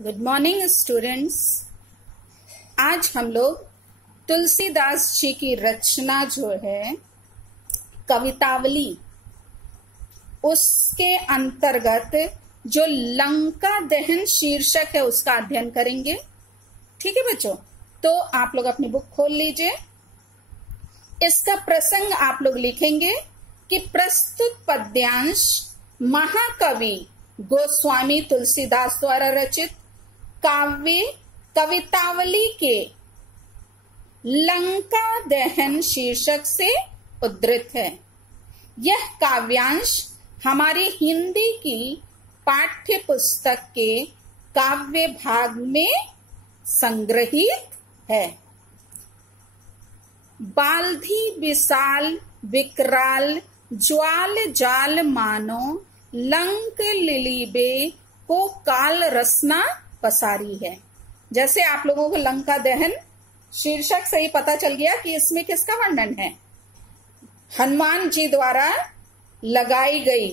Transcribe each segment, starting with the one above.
Good morning students. आज हम लोग तुलसीदास जी की रचना जो है कवितावली, उसके अंतर्गत जो लंका दहन शीर्षक है उसका अध्ययन करेंगे। ठीक है बच्चों, तो आप लोग अपनी बुक खोल लीजिए। इसका प्रसंग आप लोग लिखेंगे कि प्रस्तुत पद्यांश महाकवि गोस्वामी तुलसीदास द्वारा रचित काव्य कवितावली के लंका दहन शीर्षक से उद्धृत है। यह काव्यांश हमारी हिंदी की पाठ्य पुस्तक के काव्य भाग में संग्रहित है। बाल्धी विशाल विकराल ज्वाल जाल मानो लंक लिलीबे को काल रसना पसारी है। जैसे आप लोगों को लंका दहन शीर्षक से ही पता चल गया कि इसमें किसका वर्णन है। हनुमान जी द्वारा लगाई गई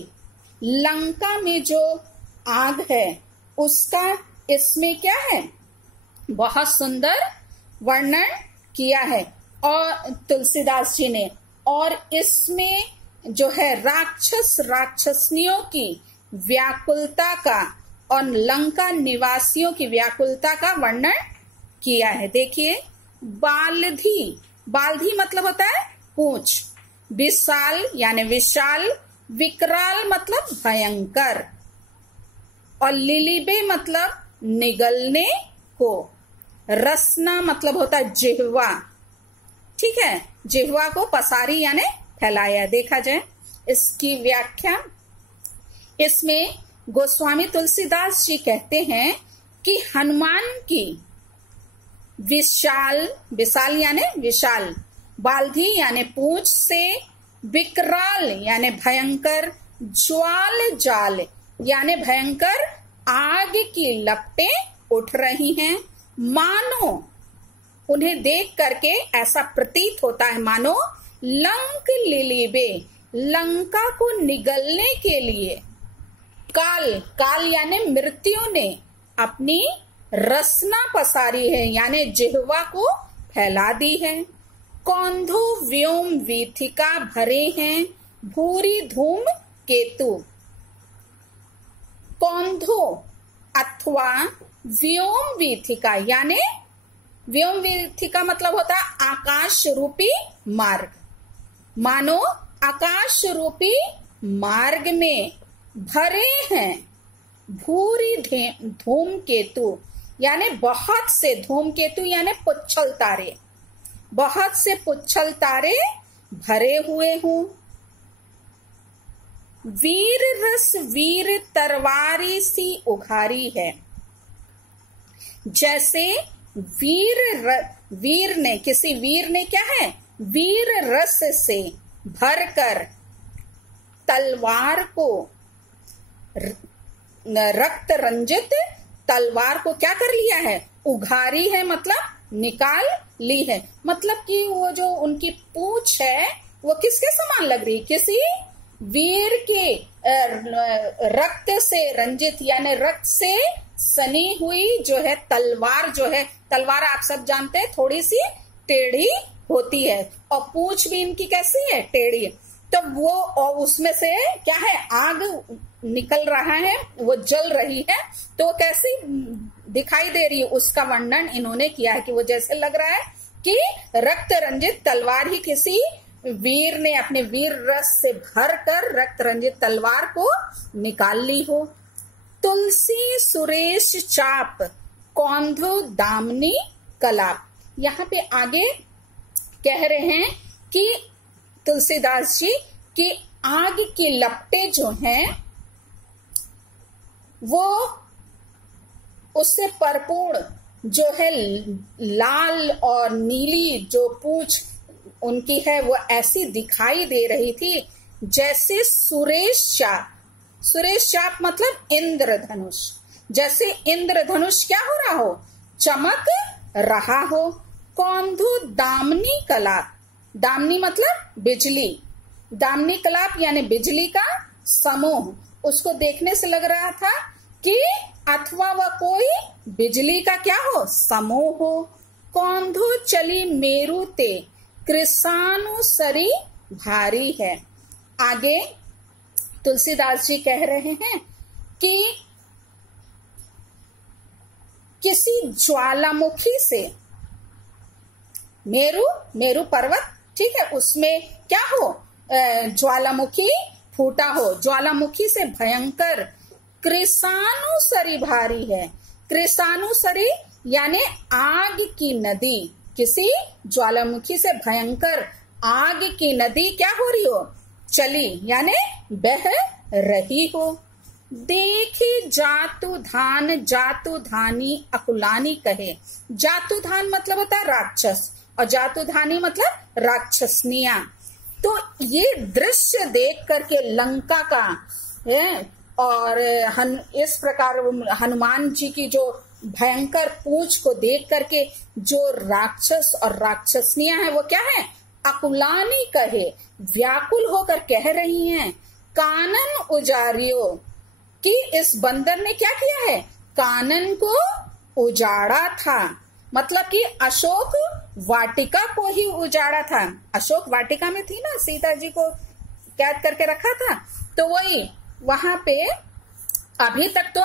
लंका में जो आग है उसका इसमें क्या है, बहुत सुंदर वर्णन किया है और तुलसीदास जी ने। और इसमें जो है राक्षस राक्षसनियों की व्याकुलता का और लंका निवासियों की व्याकुलता का वर्णन किया है। देखिए, बाल्धी, बाल्धी मतलब होता है पूंछ, विशाल यानी विशाल, विकराल मतलब भयंकर, और लिलीबे मतलब निगलने को, रसना मतलब होता है जिह्वा। ठीक है, जिह्वा को पसारी यानी फैलाया। देखा जाए इसकी व्याख्या, इसमें गोस्वामी तुलसीदास जी कहते हैं कि हनुमान की विशाल, विशाल यानी विशाल, बाल्धी यानी पूंछ से, विकराल यानी भयंकर, ज्वाल जाल यानी भयंकर आग की लपटें उठ रही हैं। मानो, उन्हें देख करके ऐसा प्रतीत होता है मानो लंक लिलीबे, लंका को निगलने के लिए काल, काल यानी मृत्यु ने अपनी रसना पसारी है यानी जिह्वा को फैला दी है। कौंधो व्योम वीथिका भरे हैं भूरी धूम केतु। कौंधो अथवा व्योम वीथिका यानी व्योम वीथिका मतलब होता है आकाश रूपी मार्ग। मानो आकाश रूपी मार्ग में भरे हैं भूरी धूमकेतु यानी बहुत से धूमकेतु यानी पुच्छल तारे, बहुत से पुच्छल तारे भरे हुए हूं। वीर रस वीर तरवारी सी उघारी है। जैसे वीर ने, किसी वीर ने क्या है, वीर रस से भरकर तलवार को, रक्त रंजित तलवार को क्या कर लिया है, उघारी है मतलब निकाल ली है। मतलब कि वो जो उनकी पूंछ है वो किसके समान लग रही, किसी वीर के रक्त से रंजित यानी रक्त से सनी हुई जो है तलवार, जो है तलवार आप सब जानते हैं थोड़ी सी टेढ़ी होती है और पूंछ भी इनकी कैसी है, टेढ़ी। तो वो, और उसमें से क्या है, आग निकल रहा है, वो जल रही है, तो वो कैसी दिखाई दे रही है उसका वर्णन इन्होंने किया है कि वो जैसे लग रहा है कि रक्त रंजित तलवार ही किसी वीर ने अपने वीर रस से भरकर रक्त रंजित तलवार को निकाल ली हो। तुलसी सुरेश चाप कौंधो दामनी कलाप। यहाँ पे आगे कह रहे हैं कि तुलसीदास जी की आग की लपटें जो हैं वो उससे भरपूर जो है लाल और नीली जो पूंछ उनकी है वो ऐसी दिखाई दे रही थी जैसे सुरेश चाप। सुरेश चाप मतलब इंद्रधनुष, जैसे इंद्रधनुष क्या हो रहा हो, चमक रहा हो। कौंधो दामनी कलाप, दामनी मतलब बिजली, दामनी कलाप यानी बिजली का समूह। उसको देखने से लग रहा था कि अथवा वह कोई बिजली का क्या हो, समूह हो। कौंधो चली मेरु ते, कृसानु सरी भारी है। आगे तुलसीदास जी कह रहे हैं कि किसी ज्वालामुखी से, मेरु पर्वत, ठीक है, उसमें क्या हो, ज्वालामुखी फूटा हो, ज्वालामुखी से भयंकर कृसानुसरी भारी है। कृसानुसरी यानी आग की नदी, किसी ज्वालामुखी से भयंकर आग की नदी क्या हो रही हो, चली यानी बह रही हो। देखी जातु धानी अकुलानी कहे। जातुधान मतलब होता है राक्षस और जातुधानी मतलब राक्षसनिया। तो ये दृश्य देख करके लंका का है और इस प्रकार हनुमान जी की जो भयंकर पूंछ को देख करके जो राक्षस और राक्षसनिया है वो क्या है, अकुलानी कहे, व्याकुल होकर कह रही हैं। कानन उजारियो कि इस बंदर ने क्या किया है, कानन को उजाड़ा था, मतलब कि अशोक वाटिका को ही उजाड़ा था। अशोक वाटिका में थी ना, सीता जी को कैद करके रखा था, तो वही वहां पे अभी तक तो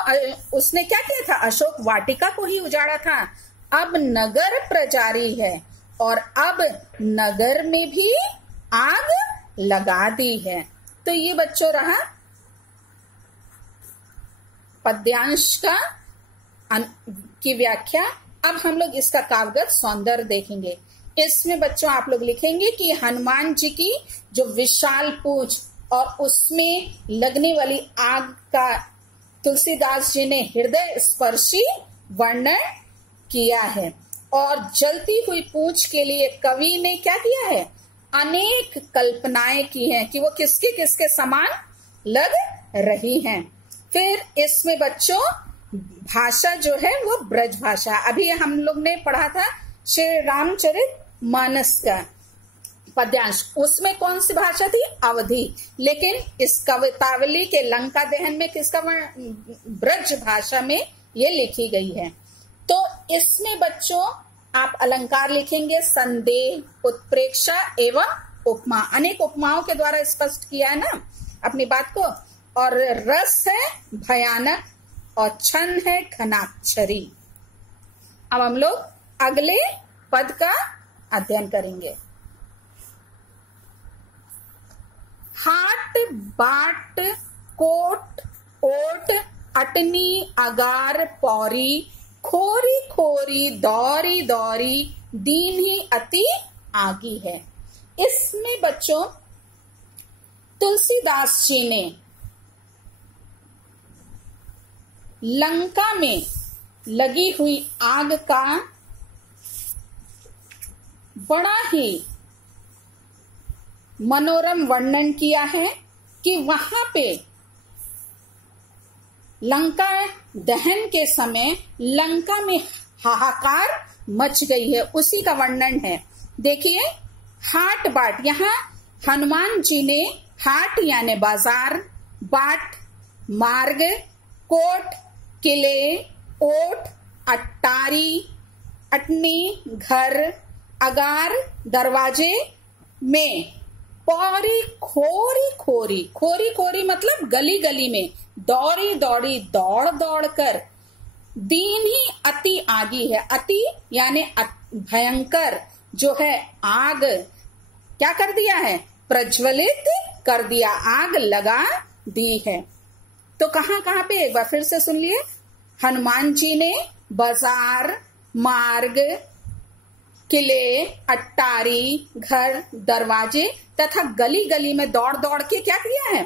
उसने क्या किया था, अशोक वाटिका को ही उजाड़ा था। अब नगर प्रजारी है और अब नगर में भी आग लगा दी है। तो ये बच्चों रहा पद्यांश का की व्याख्या। अब हम लोग इसका काव्यगत सौंदर्य देखेंगे। इसमें बच्चों आप लोग लिखेंगे कि हनुमान जी की जो विशाल पूंछ और उसमें लगने वाली आग का तुलसीदास जी ने हृदय स्पर्शी वर्णन किया है। और जलती हुई पूंछ के लिए कवि ने क्या किया है, अनेक कल्पनाएं की हैं कि वो किसके किसके समान लग रही हैं। फिर इसमें बच्चों भाषा जो है वो ब्रज भाषा, अभी हम लोग ने पढ़ा था श्री रामचरित मानस का पद्यांश, उसमें कौन सी भाषा थी, अवधी। लेकिन इस कवितावली के लंका दहन में किसका ब्रज भाषा में ये लिखी गई है। तो इसमें बच्चों आप अलंकार लिखेंगे, संदेह, उत्प्रेक्षा एवं उपमा। अनेक उपमाओं के द्वारा स्पष्ट किया है ना अपनी बात को। और रस है भयानक और छंद है घनाक्षरी। अब हम लोग अगले पद का अध्ययन करेंगे। हाट बाट कोट ओट अटनी अगार पौरी, खोरी खोरी दौरी दौरी, दीन ही अति आगी है। इसमें बच्चों तुलसीदास जी ने लंका में लगी हुई आग का बड़ा ही मनोरम वर्णन किया है कि वहां पे लंका दहन के समय लंका में हाहाकार मच गई है, उसी का वर्णन है। देखिए हाट बाट, यहाँ हनुमान जी ने हाट यानी बाजार, बाट मार्ग, कोट किले, ओट अट्टारी, अटनी घर, अगार दरवाजे में, पौरी खोरी खोरी, खोरी खोरी मतलब गली गली में, दौड़ी दौड़ी दौड़ दौड़ कर, दीन ही अति आगी है। अति यानी भयंकर जो है आग क्या कर दिया है, प्रज्वलित कर दिया, आग लगा दी है। तो कहां कहां पे एक बार फिर से सुन लिए, हनुमान जी ने बाजार, मार्ग, किले, अट्टारी, घर, दरवाजे तथा गली गली में दौड़ दौड़ के क्या किया है,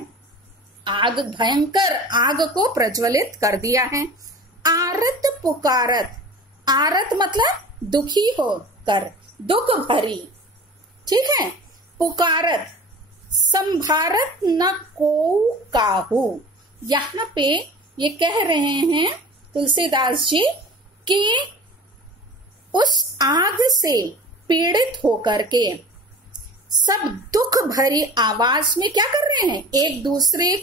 आग, भयंकर आग को प्रज्वलित कर दिया है। आरत पुकारत, आरत मतलब दुखी होकर, दुख भरी, ठीक है। पुकारत, संभारत न को काहू, यहाँ पे ये कह रहे हैं तुलसीदास जी कि उस आग से पीड़ित होकर के सब दुख भरी आवाज में क्या कर रहे हैं, एक दूसरे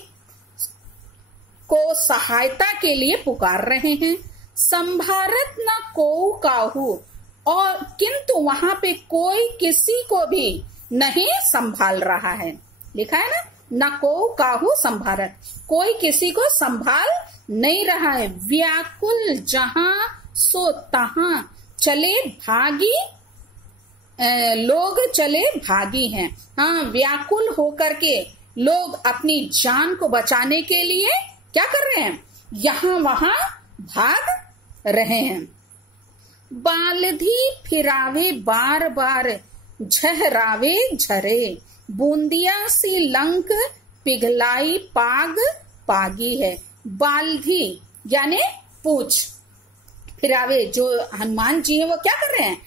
को सहायता के लिए पुकार रहे हैं। संभारत न को काहू, और किंतु वहां पे कोई किसी को भी नहीं संभाल रहा है। लिखा है ना, न को काहू संभारत, कोई किसी को संभाल नहीं रहा है। व्याकुल जहां सो तहां चले भागी, लोग चले भागी हैं। हाँ, व्याकुल होकर के लोग अपनी जान को बचाने के लिए क्या कर रहे हैं, यहाँ वहां भाग रहे हैं। बालधी फिरावे बार बार झहरावे झरे, बूंदिया सी लंक पिघलाई पाग पागी है। बालधी यानी पूछ, फिरावे जो हनुमान जी हैं वो क्या कर रहे हैं,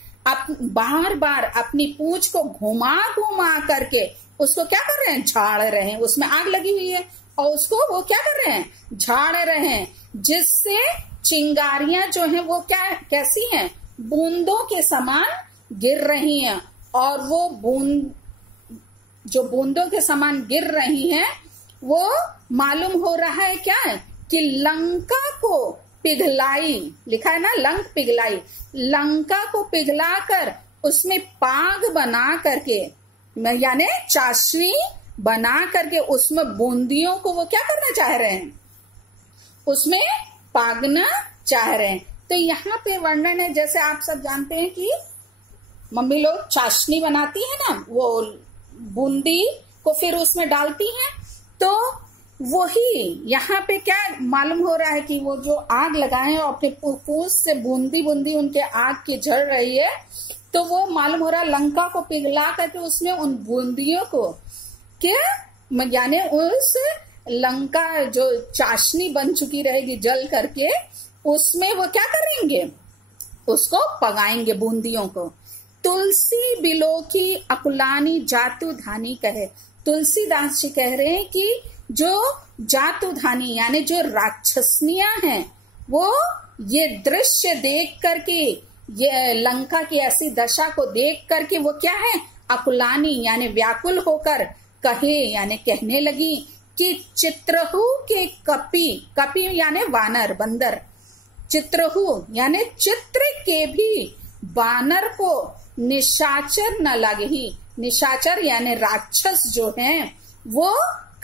बार बार अपनी पूछ को घुमा घुमा करके उसको क्या कर रहे हैं, झाड़ रहे हैं। उसमें आग लगी हुई है और उसको वो क्या कर रहे हैं, झाड़ रहे हैं, जिससे चिंगारियां जो हैं वो क्या कैसी हैं, बूंदों के समान गिर रही हैं। और वो जो बूंदों के समान गिर रही हैं वो मालूम हो रहा है क्या है कि लंका को पिघलाई, लिखा है ना लंक पिघलाई, लंका को पिघलाकर उसमें पाग बना करके यानी चाशनी बना करके उसमें बूंदियों को वो क्या करना चाह रहे हैं, उसमें पागना चाह रहे हैं। तो यहाँ पे वर्णन है, जैसे आप सब जानते हैं कि मम्मी लोग चाशनी बनाती है ना, वो बूंदी को फिर उसमें डालती हैं, तो वही यहाँ पे क्या मालूम हो रहा है कि वो जो आग लगाए हैं और अपने पूंछ से बूंदी बूंदी उनके आग की जल रही है, तो वो मालूम हो रहा है लंका को पिघला करके उसमें उन बूंदियों को क्या यानी उस लंका जो चाशनी बन चुकी रहेगी जल करके, उसमें वो क्या करेंगे, उसको पगाएंगे बूंदियों को। तुलसी बिलो की अकुलानी जातु धानी कहे, तुलसीदास जी कह रहे हैं कि जो जातुधानी यानी जो राक्षसनियां हैं वो ये दृश्य देख करके, ये लंका की ऐसी दशा को देख करके वो क्या है, अकुलानी यानी व्याकुल होकर कहे यानी कहने लगी कि चित्रहु के कपि, कपि यानी वानर बंदर, चित्रहु यानी चित्र के भी वानर को निशाचर न लागे ही, निशाचर यानी राक्षस जो हैं वो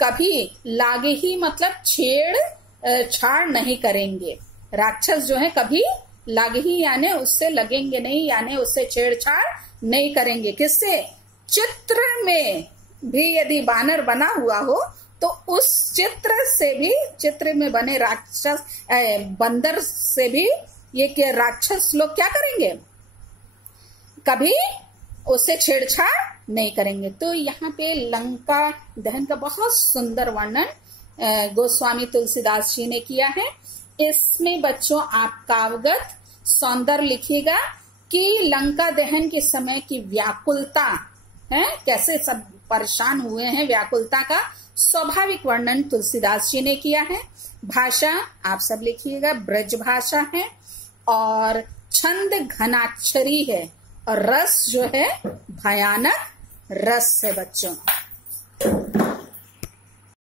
कभी लागे ही मतलब छेड़ छाड़ नहीं करेंगे। राक्षस जो है कभी लागे ही यानी उससे लगेंगे नहीं, यानी उससे छेड़छाड़ नहीं करेंगे। किससे, चित्र में भी यदि बानर बना हुआ हो तो उस चित्र से भी, चित्र में बने राक्षस बंदर से भी ये क्या राक्षस लोग क्या करेंगे, कभी उससे छेड़छाड़ नहीं करेंगे। तो यहाँ पे लंका दहन का बहुत सुंदर वर्णन गोस्वामी तुलसीदास जी ने किया है। इसमें बच्चों आप काव्यगत सौंदर्य लिखिएगा कि लंका दहन के समय की व्याकुलता है, कैसे सब परेशान हुए हैं, व्याकुलता का स्वाभाविक वर्णन तुलसीदास जी ने किया है। भाषा आप सब लिखिएगा, ब्रज भाषा है और छंद घनाक्षरी है और रस जो है भयानक रस है बच्चों।